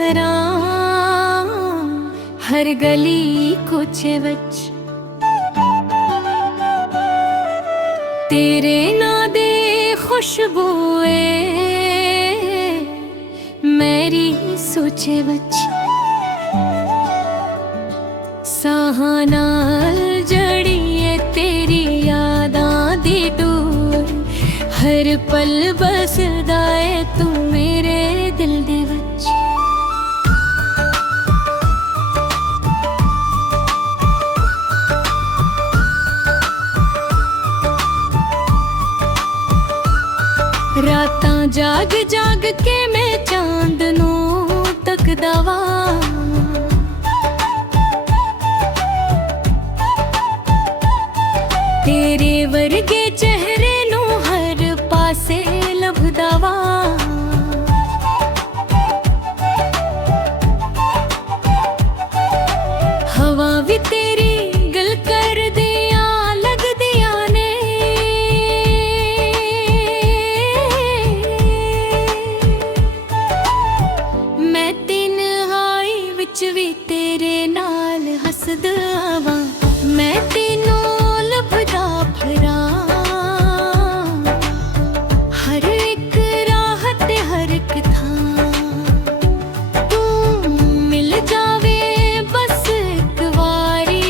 ਫਿਰਾਂ ਹਰ ਗਲੀ ਕੋਚੇ ਵਿੱਚ ਤੇਰੇ ਨਾਂ ਦੇ ਖੁਸ਼ਬੂ ਏ ਮੇਰੀ ਸੋਚੇ ਵਿੱਚ ਸਾਹਾਂ ਨਾਲ ਜੜੀਏ ਤੇਰੀ ਯਾਦਾਂ ਦੀ ਡੋਰ ਹਰ ਪਲ ਬਸਦਾ ਏ ਤੂੰ ਮੇਰੇ ਦਿਲ ਦੇ ਵਿੱਚ ਰਾਤਾਂ ਜਾਗ ਜਾਗ ਕੇ ਮੈਂ ਚਾਂਦ ਨੂੰ ਤੱਕਦਾ ਵਾਂ ਤੇਰੇ ਵਰਗੇ ਚਿਹਰੇ ਨੂੰ ਹਰ ਪਾਸੇ ਲੱਭਦਾ ਵਾਂ ਹਵਾ ਵੀ ਤੇਰੀ ਗੱਲ ਕਰਦੀਆਂ ਲੱਗਦੀਆਂ ਨੇ ਮੈਂ ਤਨਹਾਈ ਵਿੱਚ ਵੀ ਤੇਰੇ ਨਾਲ ਹੱਸਦਾ ਵਾਂ ਮੈਂ ਤੈਨੂੰ ਲੱਭਦਾ ਫਿਰਾਂ ਹਰ ਇੱਕ ਰਾਹ ਤੇ ਹਰ ਇੱਕ ਥਾਂ ਤੂੰ ਮਿਲ ਜਾਵੇ ਬਸ ਇੱਕ ਵਾਰੀ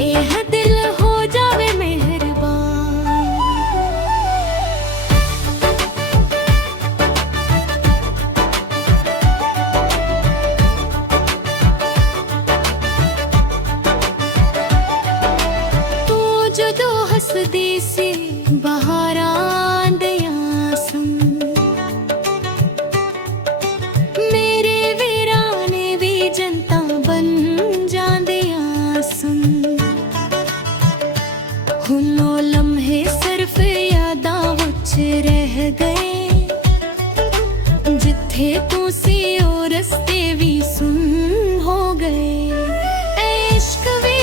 ਇਹ ਦਿਲ ਹੋ ਜਾਵੇ ਮਿਹਰਬਾਨ ਤੂੰ ਜਦੋਂ ਹੱਸਦੀ ਸੀ ਬਹਾਰਾਂ ਦਿਆਂ ਸੰਗ ਮੇਰੇ ਵੀਰਾਨੇ ਵੀ ਜਨਤਾਂ ਬਣ ਜਾਂਦੀਆਂ ਸੰਗ ਹੁਣ ਉਹ ਲਮਹੇ ਸਿਰਫ ਯਾਦਾਂ ਵਿੱਚ ਰਹਿ ਗਏ ਜਿੱਥੇ ਤੂੰ ਸੀ ਉਹ ਰਸਤੇ ਵੀ ਸੁੰਨ ਹੋ ਗਏ ਐ ਇਸ਼ਕ ਵੀ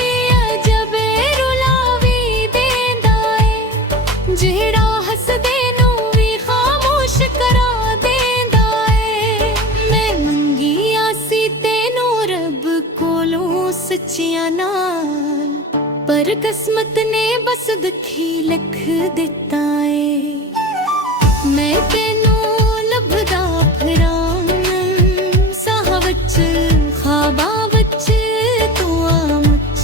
ਅਜਬੇ ਰੁਲਾਵੀ ਦੇਂਦਾ ਏ ਜਿਹੜਾ ਹੱਸਦੇ ਨੂੰ ਵੀ ਖਾਮੋਸ਼ ਕਰਾ ਦੇਂਦਾ ਏ ਮੈਂ ਮੰਗੀਆਂ ਸੀ ਤੈਨੂੰ ਰੱਬ ਕੋਲੋਂ ਸੱਚੀਆਂ ਨਾਲ ਪਰ ਕਿਸਮਤ ਨੇ ਬਸ ਦੁੱਖੀ ਲਿਖ ਦਿੱਤਾ ਏ ਮੈਂ ਤੈਨੂੰ ਲੱਭਦਾ ਫਿਰਾਂ ਸਾਹਾਂ ਵਿੱਚ ਖ਼ਵਾਬਾਂ ਵਿੱਚ ਤੂੰ ਆ ਮੁੱਝ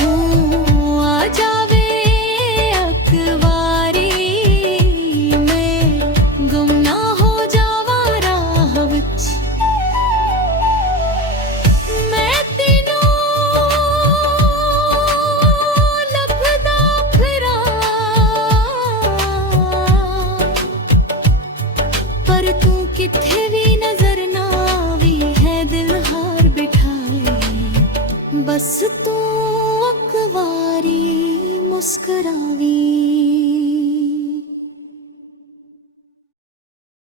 ਤੂੰ ਆ ਜਾਵੇ ਇੱਕ ਵਾਰੀ ਮੈਂ ਗੁੰਮ ਨਾ ਹੋ ਜਾਵਾਂ ਰਾਹ ਵਿੱਚ ਮੈਂ ਤੈਨੂੰ ਲੱਭਦਾ ਫਿਰਾਂ ਪਰ ਤੂੰ ਕਿੱਥੇ ਵੀ ਨਜ਼ਰ ਨਾ ਆਵੀ ਹੈ ਦਿਲ ਹਾਰ ਬਿਠਾਏ ਬਸ ਤੂੰ ਇੱਕ ਵਾਰੀ ਮੁਸਕਰਾਵੀ